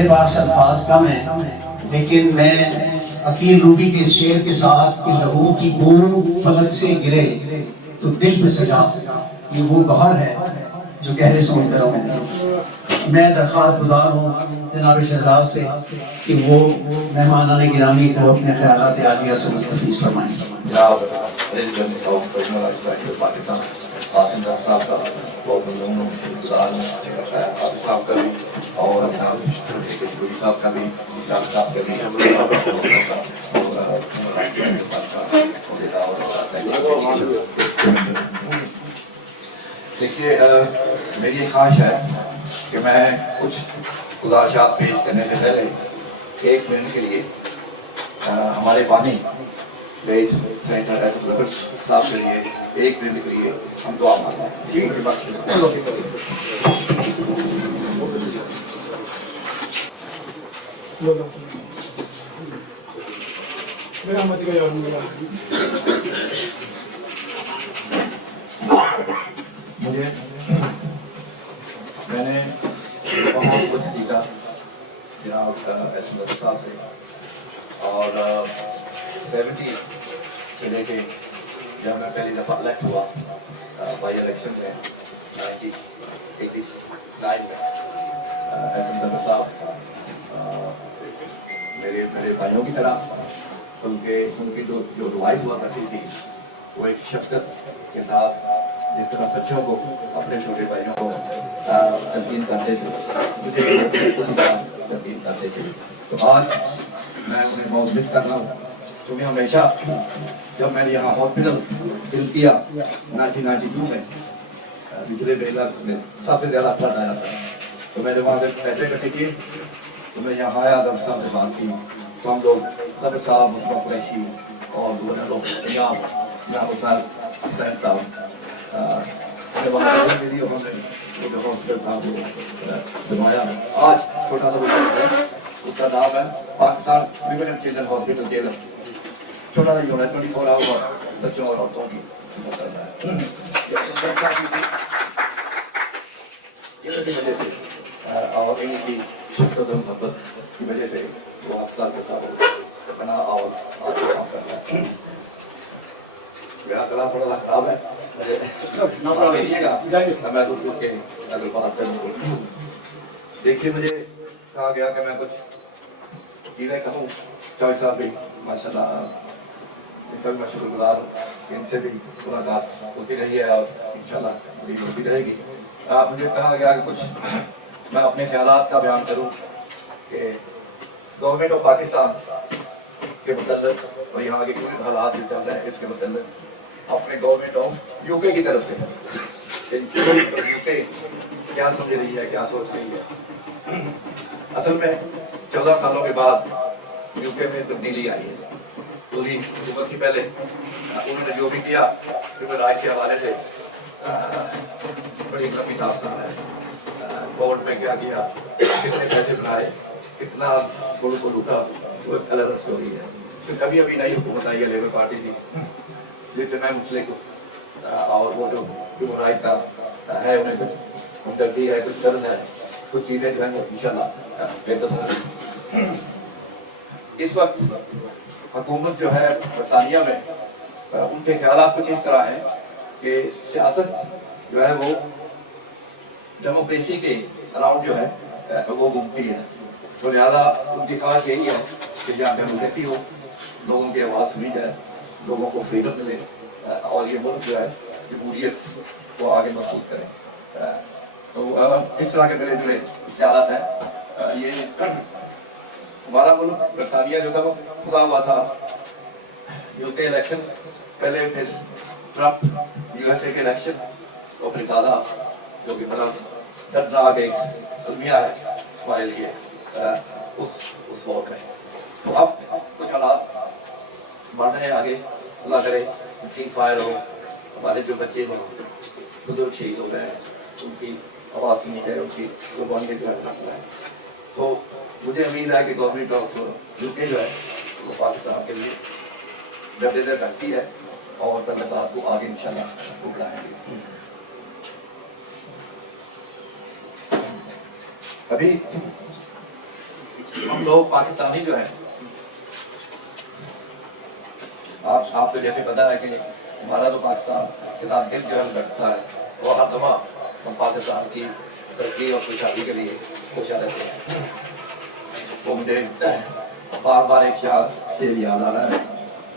میرے پاس الفاظ کم ہیں، لیکن میں عقیل روبی کے اس شعر کے ساتھ کہ لہو کی بوند فلک سے گرے تو دل پہ سجا، یہ وہ بہار ہے جو گہرے سمندروں میں ہے۔ میں درخواست گزار ہوں جناب شہزاد سے کہ وہ مہمانان گرامی کو اپنے خیالات عالیہ سے مستفیض فرمائیں۔ جناب president of personal assistant Pakistan Qasim صاحب کا بہت بہت سال حافظ صاحب کا بھی اور گوری صاحب کا بھی نشان صاحب کا بھی دیکھیے میری خواہش ہے کہ میں کچھ گزارشات پیش کرنے سے پہلے ایک منٹ کے لیے ہمارے بانی لیٹ سینیٹر ایس ظفر صاحب کے لیے ایک منٹ کے لیے ہم دعا مانگتے ہیں۔ مجھے میں نے بہت کچھ سیکھا جناب ایس ظفر صاحب سے، اور 70 سے لے کے جب میں پہلی دفعہ الیکٹ ہوا بائی الیکشن میں 1989 میں ایس ظفر صاحب میرے بھائیوں کی طرح ان کی جو روایت ہوا کرتی تھی وہ ایک شفقت کے ساتھ جس طرح بچوں کو اپنے چھوٹے بھائیوں کو تلقین کرتے تھے مجھے اسی طرح تلقین کرتے تھے۔ تو آج میں انہیں بہت مس کر رہا ہوں کیونکہ ہمیشہ جب میں نے یہاں ہاسپٹل بل کیا 1992 میں پچھلے میلہ میں سب سے زیادہ فلڈ آیا تھا، تو میں نے وہاں سے پیسے اکٹھے کیے تو میں یہاں آیا ڈاکٹر صاحب سے بات کی تو ہم لوگ صدر صاحب مصطفیٰ قریشی اور گورنر لوگ پنجاب جناب حسین صاحب نے وہاں سے میری اور ہم نے وہ جو ہاسپٹل تھا وہ بنوایا۔ آج چھوٹا سا بچہ ہے، اس کا نام ہے Pakistan women and children hospital کیلم، چھوٹا سا یونٹ 24 آور بچوں اور عورتوں کی خدمت کرتا ہے۔ اس کی وجہ سے اور ان کی شفقت و محبت کی وجہ سے وہ ہسپتال کا کام بنا اور آج کام کر رہا ہے۔ میرا گلا تھوڑا سا خراب ہے، میں کچھ کے اگر بات کرنے کو دیکھیے مجھے کہا گیا کہ میں کچھ چیزیں کہوں، چوہے صاحب بھی ماشاء اللہ ان کا بھی میں شکر گزار ہوں، ان سے بھی ملاقات ہوتی رہی ہے اور انشاءاللہ بھی ہوتی رہے گی۔ مجھے کہا گیا کہ کچھ میں اپنے خیالات کا بیان کروں کہ گورنمنٹ آف پاکستان کے متعلق اور یہاں کے کچھ حالات جو چل رہے ہیں اس کے متعلق اپنے گورنمنٹ آف یو کے کی طرف سے یو کے کیا سمجھ رہی ہے، کیا سوچ رہی ہے۔ اصل میں 14 سالوں کے بعد یو کے میں تبدیلی آئی ہے، پوری حکومت کی پہلے انہوں نے جو بھی کیا ہیومن رائٹ کے حوالے سے بڑی لمبی داستان ہے، بورڈ میں کیا کیا، کتنے پیسے بنائے، کتنا ملک کو لوٹا، وہ ایک الگ اسٹوری ہے۔ پھر ابھی نئی حکومت آئی ہے لیبر پارٹی کی جس سے میں مسلک ہوں، اور وہ جو ہیومن رائٹ کا ہے انہیں کچھ ہمدردی ہے، کچھ درد ہے، کچھ چیزیں جو ہیں وہ انشاءاللہ بہتر ہوں۔ اس وقت حکومت جو ہے برطانیہ میں ان کے خیالات کچھ اس طرح ہیں کہ سیاست جو ہے وہ ڈیموکریسی کے اراؤنڈ جو ہے وہ گھومتی ہے، تو لہٰذا ان کی خواہش یہی ہے کہ جہاں ڈیموکریسی ہو، لوگوں کی آواز سنی جائے، لوگوں کو فریڈم ملے اور یہ ملک جو ہے جمہوریت کو آگے مضبوط کرے۔ تو اس طرح کے ملے جلے خیالات ہیں۔ یہ ہمارا ملک برطانیہ جو تھا وہ کھلا ہوا تھا، یو کے الیکشن پہلے، پھر ٹرمپ یو ایس اے کے الیکشن، اور پھر غازہ جو کہ بڑا دردناک ایک المیہ ہے ہمارے لیے اس وقت میں۔ تو اب کچھ حالات بڑھ رہے ہیں آگے، اللہ کرے سیز فائر ہو، ہمارے جو بچے بزرگ شہید ہو گئے ہیں ان کی آواز سنی جائے، ان کی قربانی جو ہے۔ تو مجھے امید ہے کہ گورنمنٹ آف یو کے جو ہے وہ پاکستان کے لیے درد رکھتی ہے اور تعلقات کو آگے انشاءاللہ بڑھائیں گے۔ ابھی हम लोग पाकिस्तानी जो हैं, आपको जैसे पता है कि हमारा तो पाकिस्तान के साथ दिल जो है लगता है, और हर दफा हम पाकिस्तान की तरक्की और खुशहाली के लिए कोशिश रहते हैं। तो मुझे बार बार एक शेर याद आ रहा है,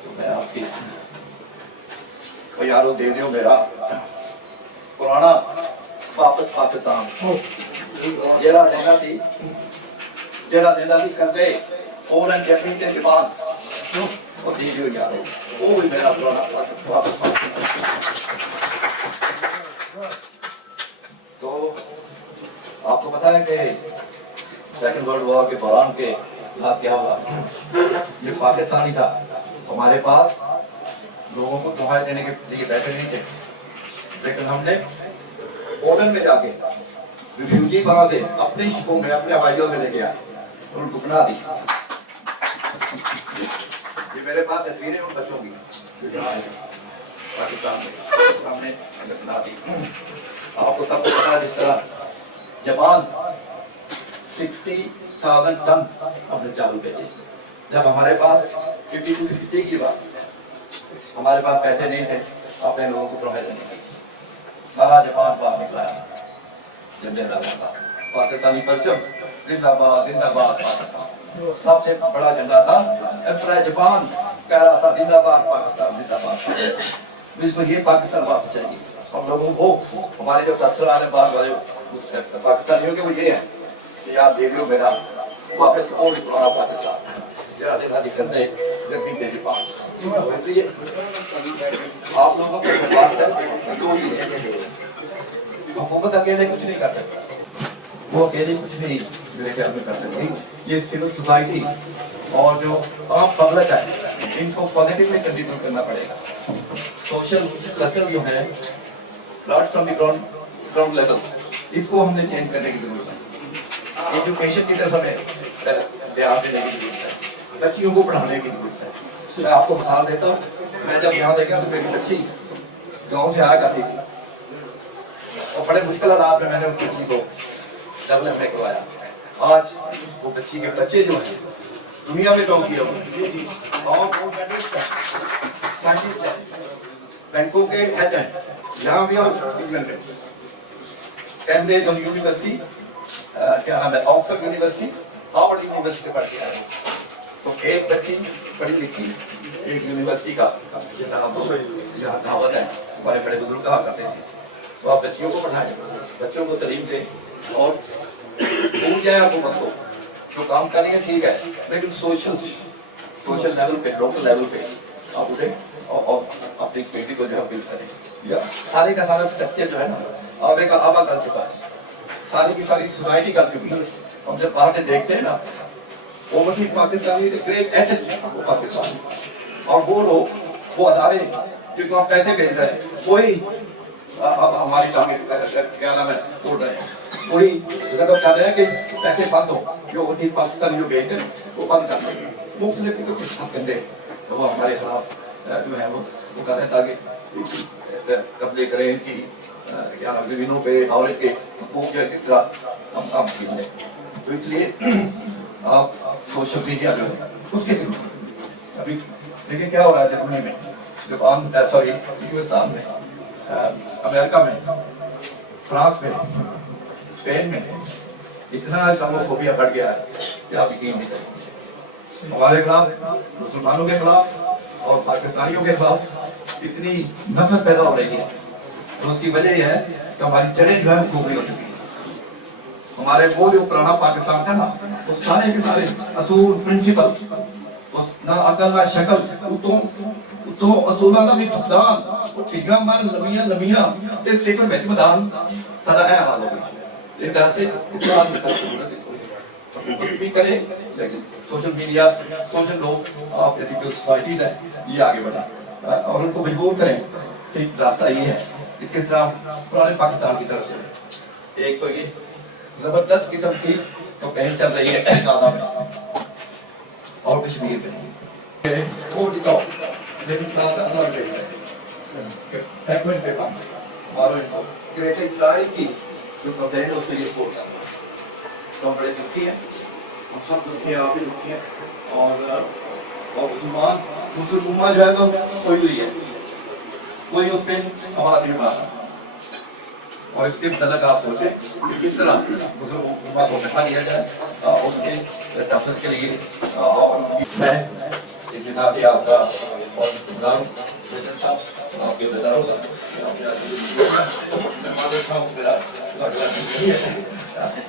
तो मैं आपकी वो यारो दे दियो मेरा पुराना वापस पाकिस्तान जेड़ा लेना सी कर दे और गर्मी के जवान वो दे दियो यारो, वो भी मेरा पुराना वापस पाकिस्तान। तो आपको पता है कि सेकंड वर्ल्ड वॉर के दौरान के बाद क्या हुआ, ये पाकिस्तान ही था, हमारे पास लोगों को दुआएं देने के लिए पैसे नहीं थे, लेकिन हमने पोलैंड में जाके रिफ्यूजी वहां से अपने शिपों में अपने हवाई जहाज में लेके आए, उनको बना दी। ये मेरे पास तस्वीरें उन बच्चों की पाकिस्तान में हमने बना दी। आपको सबको पता है जिस तरह जापान 60,000 टन अपने चावल भेजे, जब हमारे पास 52-53 की बात, हमारे पास पैसे नहीं थे अपने लोगों को प्रोवाइड करने के, सारा जापान बाहर निकला झंडे लगा, पाकिस्तानी परचम जिंदाबाद जिंदाबाद पाकिस्तान, सबसे बड़ा झंडा था। एम्पायर जापान कह रहा था जिंदाबाद पाकिस्तान जिंदाबाद, बिल्कुल ये पाकिस्तान वापस चाहिए हम लोगों को। हमारे जो तस्वीर आने बाद वाले पाकिस्तानियों के वो ये है कि यार दे दो मेरा वापस और पुराना पाकिस्तान, जरा देखा दिक्कत है जमीन तेरे पास। इसलिए आप लोगों को हुकूमत अकेले कुछ नहीं कर सकती, वो अकेले कुछ नहीं मेरे ख्याल में कर सकती। ये सिविल सोसाइटी और जो आम पब्लिक है इनको पॉजिटिवली कंट्रीब्यूट करना पड़ेगा। सोशल सर्कल जो है right from the ground level, इसको हमने चेंज करने की जरूरत है। एजुकेशन की तरफ हमें ध्यान देने की जरूरत है, बच्चियों को पढ़ाने की जरूरत है। मैं आपको मिसाल देता हूँ, मैं जब यहाँ देखा तो मेरी बच्ची गाँव से आया करती थी और बड़े मुश्किल हालात में मैंने उस बच्ची को डेवलप में करवाया। आज वो बच्ची के बच्चे जो हैं दुनिया में टॉप किए हुए और साइंटिस्ट हैं, बैंकों के हेड हैं, यहाँ भी और इंग्लैंड में, कैम्ब्रिज यूनिवर्सिटी, क्या नाम है, ऑक्सफोर्ड यूनिवर्सिटी, हार्वर्ड यूनिवर्सिटी पढ़ के आए। तो एक बच्ची पढ़ी लिखी एक यूनिवर्सिटी का, जैसा आप यहाँ कहावत है हमारे बड़े बुजुर्ग कहा करते थे, तो आप बच्चियों को पढ़ाएं, बच्चों को तालीम दें और भूल जाए हुकूमत को, जो काम कर रही है ठीक है, लेकिन सोशल लेवल पे, लोकल लेवल पे आप उठे और अपनी बेटी को जो है बिल्ड करें। या सारे का सारा स्ट्रक्चर जो है ना आबा कर चुका है, सारी की सारी सोसाइटी कर चुकी है। हम जब बाहर से देखते हैं ना, वो मतलब पाकिस्तानी ग्रेट एसेट वो पाकिस्तान, और वो लोग वो अदारे जिनको हम पैसे भेज रहे हैं वही हमारी टांगे क्या नाम है तोड़ रहे हैं, वही जगह कर रहे हैं कि पैसे बंद हो, जो वकील पाकिस्तानी जो भेजते हैं वो बंद कर रहे हैं। मुख्तलिफ की तो कुछ कंडे तो वो हमारे खिलाफ जो है वो कर रहे हैं ताकि कब्जे करें इनकी क्या नाम जमीनों पे और इनके हकूक जो है किस तरह हम काम छीन लें। तो इसलिए आप सोशल मीडिया जो है उसके थ्रू अभी देखिए क्या हो रहा है जर्मनी में, जापान सॉरी हिंदुस्तान में, अमेरिका में, फ्रांस में, स्पेन में इतना इस्लामोफोबिया बढ़ गया है कि आप यकीन नहीं करेंगे। हमारे खिलाफ, मुसलमानों के खिलाफ और पाकिस्तानियों के खिलाफ इतनी नफरत पैदा हो रही है, और उसकी वजह यह है कि हमारी जड़ें जो है खोखली हो चुकी है। हमारे वो जो पुराना पाकिस्तान था ना, वो सारे के सारे असूल प्रिंसिपल, ना अकल ना शक्ल, तो असूलों का भी फकदान, टिगा मन लमिया ते सिफर विच मैदान सारा है हाल हो गया। इस तरह से इस्लाम की जरूरत भी करे, लेकिन सोशल मीडिया, सोशल लोग आप जैसी जो सोसाइटीज है ये आगे बढ़ा और उनको मजबूर करें कि रास्ता ये है कि किस तरह पुराने पाकिस्तान की तरफ से। एक तो ये जबरदस्त किस्म की कैंपेन चल रही है गाजा में और कश्मीर में, वो दिखाओ लेकिन साथ अल्लाह देख रहे हैं पे काम मारो इनको। ग्रेटर इस्राइल की जो कैंपेन है उसके लिए सपोर्ट करना, तो हम बड़े दुखी हैं हम सब दुखी हैं, आप भी दुखी हैं, और मुसलमान जो है तो कोई नहीं है, कोई उस पर आवाज नहीं उठा रहा। और इसके मुतल्लिक़ आप सोचें कि किस तरह मुसलमान को इकट्ठा किया जाए उसके तफसील के लिए। मैं इसके साथ ही आपका और गुज़ार साहब आपके इंतज़ारों का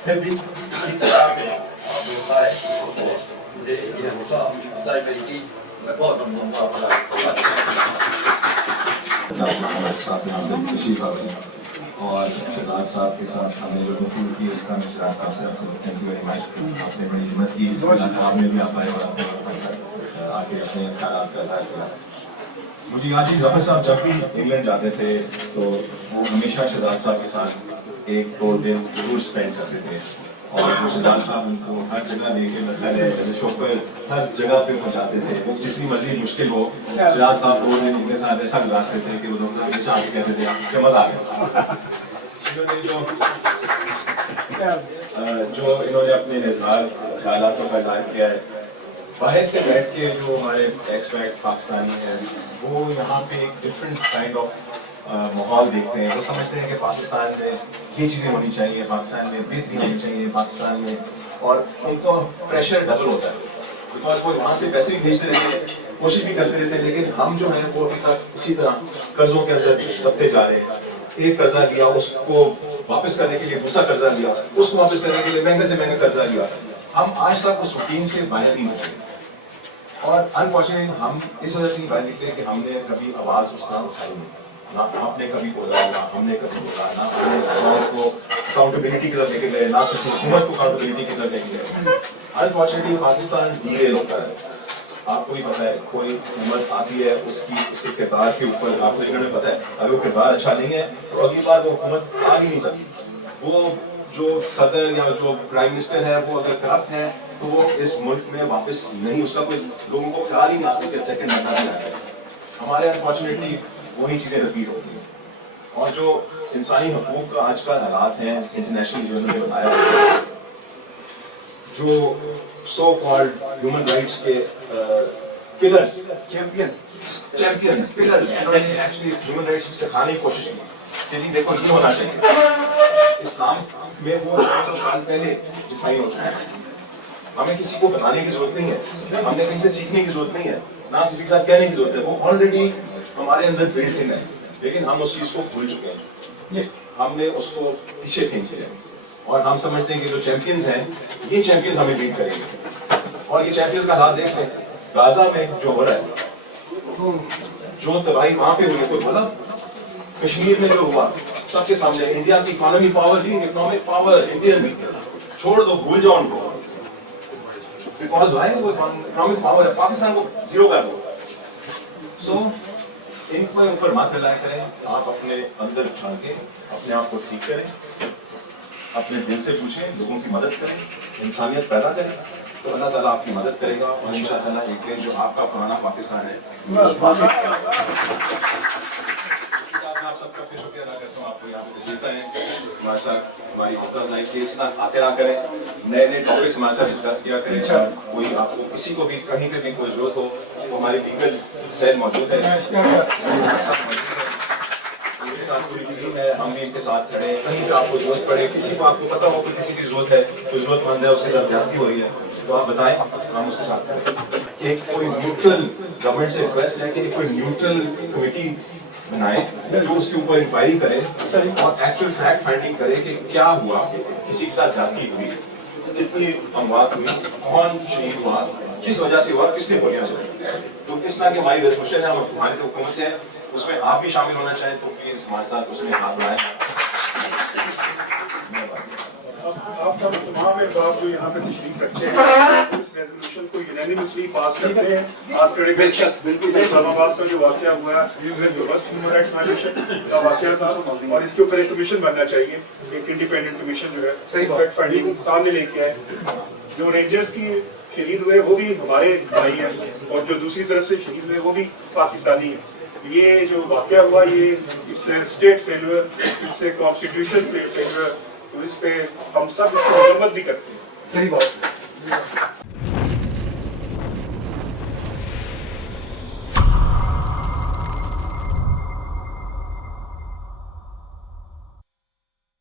फिर भी मुझे ये हौसला अफजाई मेरी की, मैं बहुत ममनून हूँ। और शहजाद साहब के साथ हमने जो गुफ्तगू की उसका मैं शहजाद साहब से आपसे थैंक यू वेरी मच। आपने बड़ी हिम्मत की, इस काम में भी आप आए और आके अपने ख्याल का इज़हार किया। मुझे याद है ज़फ़र साहब जब भी इंग्लैंड जाते थे तो वो हमेशा शहजाद साहब के साथ 1-2 दिन ज़रूर स्पेंड करते थे। और वो शहजाद साहब उनको हर जगह लेके मतलब शोफर हर जगह पे पहुँचाते थे। वो जितनी मर्जी मुश्किल हो शहजाद साहब 2 दिन उनके साथ ऐसा गुजारते थे कि वो लोग हमेशा आके कहते थे कि मज़ा आ गया। जो इन्होंने अपने इज़हार ख़यालातों का इज़हार किया है, बाहर से बैठ के जो हमारे एक्सपैट पाकिस्तानी हैं वो यहाँ पे एक डिफरेंट काइंड ऑफ माहौल देखते हैं। वो समझते हैं कि पाकिस्तान में ये चीज़ें होनी चाहिए, पाकिस्तान में बेहतरी होनी चाहिए, पाकिस्तान में, और उनको प्रेशर डबल होता है बिकॉज वो वहाँ से पैसे भी भेजते रहते हैं, कोशिश भी करते रहते हैं, लेकिन हम जो हैं वो अभी तक उसी तरह कर्जों के अंदर दबते जा रहे हैं। एक कर्जा लिया, उसको वापस करने के लिए दूसरा कर्जा लिया, उसको वापस करने के लिए महंगे से महंगा कर्जा लिया। हम आज तक उस रूटीन से बाहर नहीं निकले और अनफॉर्चुनेटली हम इस वजह से नहीं बाहर निकले कि हमने कभी आवाज़ उस तरह उठाई नहीं, ना आपने कभी बोला, ना हमने कभी बोला, ना हमने गवर्नमेंट को अकाउंटेबिलिटी की तरफ लेके गए, ना किसी हुकूमत को अकाउंटेबिलिटी की तरफ लेके गए। अनफॉर्चुनेटली पाकिस्तान डीरेल होता है। आपको भी पता है कोई हुकूमत आती है उसके किरदार के ऊपर आपको इन्होंने पता है अगर वो किरदार अच्छा नहीं है तो अगली बार वो हुकूमत आ ही नहीं सकती। वो जो सदर या जो प्राइम मिनिस्टर है वो अगर करप्ट है तो वो इस मुल्क में वापस नहीं, उसका कोई लोगों को ख्याल ही नहीं आ सके सेकंड बनना भी आता है। हमारे अनफॉर्चुनेटली वही चीज़ें रिपीट होती हैं। और जो इंसानी हकूक़ का आज का हालात हैं इंटरनेशनल जो उन्होंने बताया, जो सो कॉल्ड ह्यूमन राइट्स के पिलर्स, चैंपियंस पिलर्स, उन्होंने एक्चुअली ह्यूमन राइट्स सिखाने की कोशिश की कि नहीं देखो नहीं होना चाहिए। इस्लाम में वो 500 साल पहले डिफाइन हो चुका है, हमें किसी को बताने की जरूरत नहीं है, हमने कहीं से सीखने की जरूरत नहीं है, ना किसी के साथ कहने की जरूरत है, वो ऑलरेडी हमारे अंदर बिल्ट इन है, लेकिन हम उस चीज़ को भूल चुके हैं, हमने उसको पीछे खींच लिया और हम समझते हैं कि जो चैंपियंस हैं ये चैंपियंस हमें बीट करेंगे। और ये चैंपियंस का हाल देख लें, गाजा में जो हो रहा है, जो तबाही वहाँ पे हुई, कोई बोला कश्मीर में जो हुआ सबके सामने, इंडिया की economy power, economic power Indian में छोड़ दो, भूल जाओ उनको, बिकॉज वो इकोनॉमिक पावर है, पाकिस्तान को जीरो कर दो। सो इनको ऊपर मत रिलाय करें, आप अपने अंदर झांक के अपने आप को ठीक करें, अपने दिल से पूछें, लोगों की मदद करें, इंसानियत पैदा करें, तो अल्लाह ताला आपकी मदद करेगा और इंशाअल्लाह एक दिन जो आपका पुराना पाकिस्तान है आप सबका फिर शुक्रिया अदा करता हूँ। आपको यहाँ पे तशरीफ लाए हमारे साथ, हमारी हौसला अफजाई की, इस तरह आते रहा करें, नए नए टॉपिक्स हमारे साथ डिस्कस किया करें। कोई आपको किसी को भी कहीं पे भी कोई जरूरत हो तो हमारी लीगल सेल मौजूद है, हम भी इनके साथ खड़े हैं। कहीं पे आपको जरूरत पड़े, किसी को आपको पता हो कि किसी की जरूरत है, कोई जरूरतमंद है, उसके साथ ज्यादती हो रही है, तो आप बताएं, हम उसके साथ करें। एक कोई न्यूट्रल गवर्नमेंट से रिक्वेस्ट है कि कोई न्यूट्रल कमेटी बनाए जो उसके ऊपर इंक्वायरी करे और एक्चुअल फैक्ट फाइंडिंग करे कि क्या हुआ, किसी के साथ ज्यादती हुई, कितनी अमवात हुई, कौन शहीद हुआ, किस वजह से हुआ, किसने गोलियां चलाई। तो इस तरह की हमारी रेजोल्यूशन है, हम हमारी हुकूमत से है, उसमें आप भी शामिल होना चाहें तो प्लीज हमारे साथ उसमें हाथ बढ़ाएं। आपका तमाम अहबाब जो यहाँ पे तशरीफ रखते हैं इस रेजोल्यूशन को यूनानिमसली पास करते हैं। हाथ खड़े बिल्कुल इस्लामाबाद का जो वाकया हुआ ह्यूमन राइट्स वायलेशन का वाकया था और इसके ऊपर एक कमीशन बनना चाहिए, एक इंडिपेंडेंट कमीशन जो है फैक्ट फाइंडिंग सामने लेके आए। जो रेंजर्स की शहीद हुए वो भी हमारे भाई हैं और जो दूसरी तरफ से शहीद हुए वो भी पाकिस्तानी हैं। ये जो वाकया हुआ ये इससे स्टेट फेल्यूर, इससे कॉन्स्टिट्यूशन फेल्यूर, तो इस पे हम सब इसको मरम्मत भी करते हैं। सही बात है।